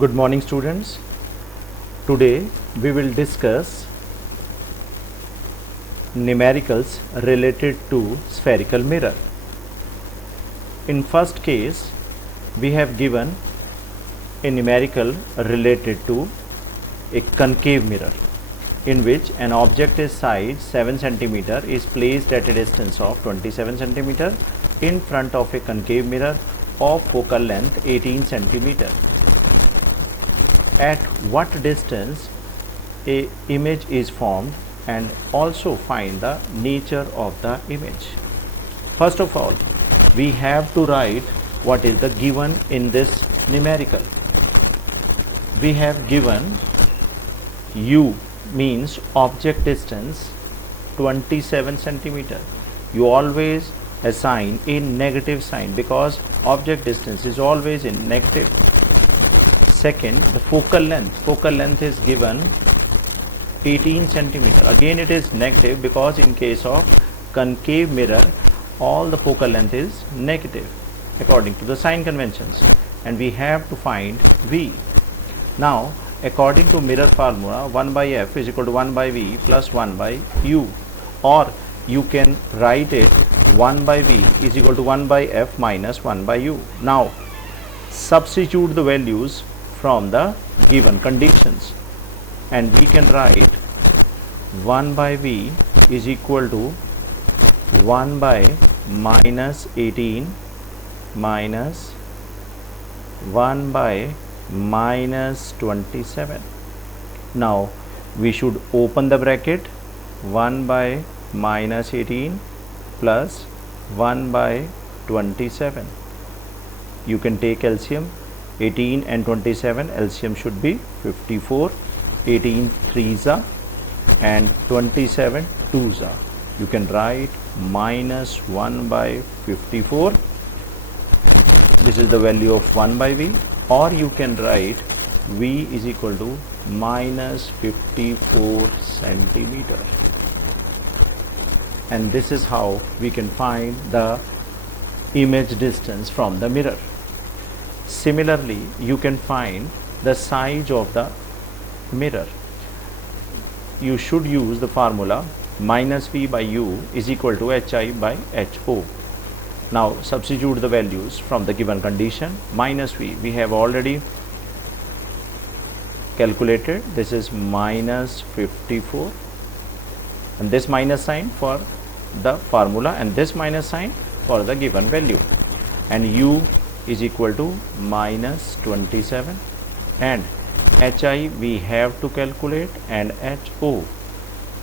Good morning, students. Today we will discuss numericals related to spherical mirror. In first case, we have given a numerical related to a concave mirror, in which an object is size 7 cm is placed at a distance of 27 cm in front of a concave mirror of focal length 18 cm. At what distance a image is formed, and also find the nature of the image. First of all, we have to write what is the given in this numerical. We have given u means object distance 27 cm. You always assign a negative sign because object distance is always in negative. Second, the focal length is given 18 cm. Again it is negative because in case of concave mirror all the focal length is negative according to the sign conventions, and we have to find v. Now according to mirror formula, 1 by f is equal to 1 by v plus 1 by u, or you can write it 1 by v is equal to 1 by f minus 1 by u. Now substitute the values from the given conditions, and we can write 1 by v is equal to 1 by minus 18 minus 1 by minus 27. Now we should open the bracket, 1 by minus 18 plus 1 by 27. You can take LCM. 18 and 27 LCM should be 54. 18 3s are and 27 2s are. You can write minus 1 by 54. This is the value of 1 by v, or you can write v is equal to minus 54 centimeter. And this is how we can find the image distance from the mirror. Similarly, you can find the size of the mirror. You should use the formula minus v by u is equal to hi by ho. Now substitute the values from the given condition. Minus v we have already calculated. This is minus 54, and this minus sign for the formula and this minus sign for the given value, and u is equal to minus 27, and hi we have to calculate, and ho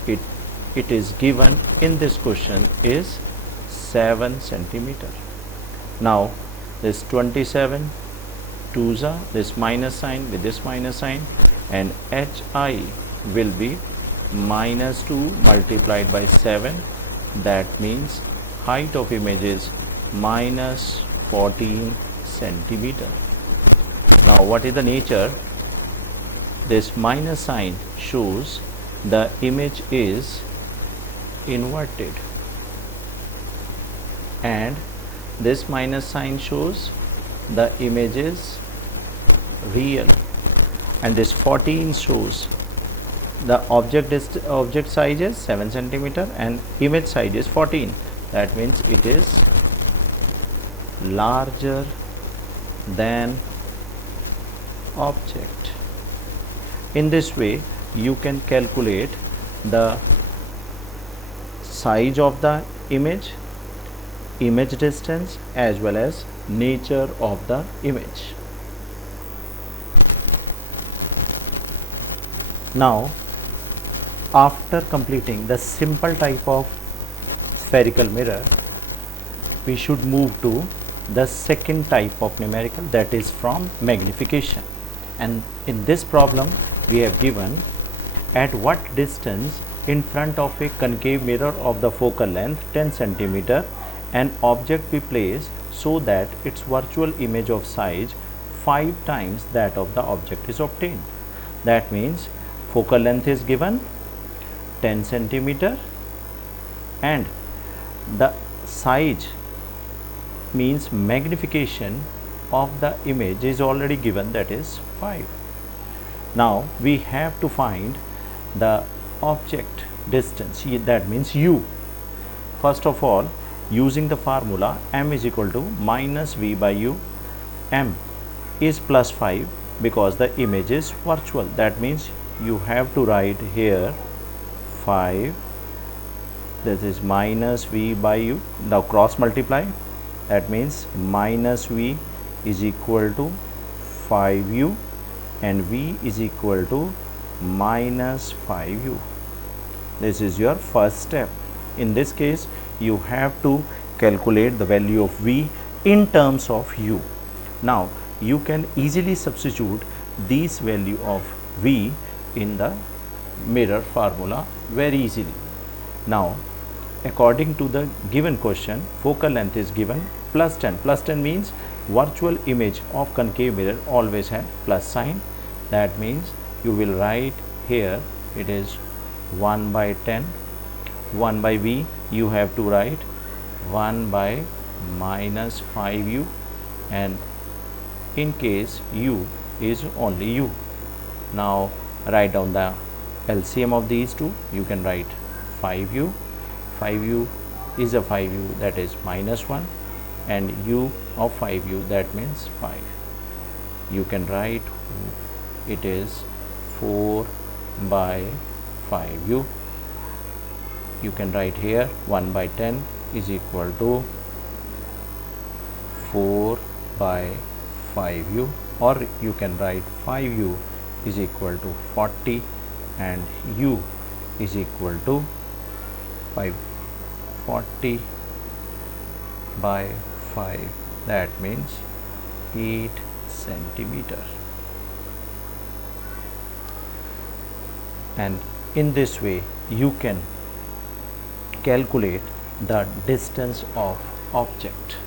it is given in this question is 7 centimeter. Now this 27 2s are, this minus sign with this minus sign, and hi will be minus 2 multiplied by 7. That means height of image is minus 14 centimeter. Now what is the nature? This minus sign shows the image is inverted, and this minus sign shows the image is real, and this 14 shows the object size is 7 centimeter and image size is 14. That means it is larger than object. In this way you can calculate the size of the image distance, as well as nature of the image. Now after completing the simple type of spherical mirror, we should move to the second type of numerical, that is from magnification. And in this problem we have given at what distance in front of a concave mirror of the focal length 10 centimeter an object be placed so that its virtual image of size 5 times that of the object is obtained. That means focal length is given 10 centimeter and the size means magnification of the image is already given, that is 5. Now we have to find the object distance, that means u. First of all, using the formula m is equal to minus v by u. M is plus 5 because the image is virtual, that means you have to write here 5, that is minus v by u. Now cross multiply, that means minus v is equal to 5u and v is equal to minus 5u. This is your first step. In this case, you have to calculate the value of v in terms of u. Now you can easily substitute this value of v in the mirror formula very easily. Now according to the given question, focal length is given plus 10. Plus 10 means virtual image of concave mirror always have plus sign. That means you will write here, it is 1 by 10. 1 by v, you have to write 1 by minus 5u, and in case u is only u. Now write down the LCM of these two. You can write 5u. 5u is a 5u, that is minus 1, and u of 5u, that means 5. You can write it is 4 by 5u. You can write here 1 by 10 is equal to 4 by 5u, or you can write 5u is equal to 40 and u is equal to 40 by 5, that means 8 centimeter. And in this way you can calculate the distance of object.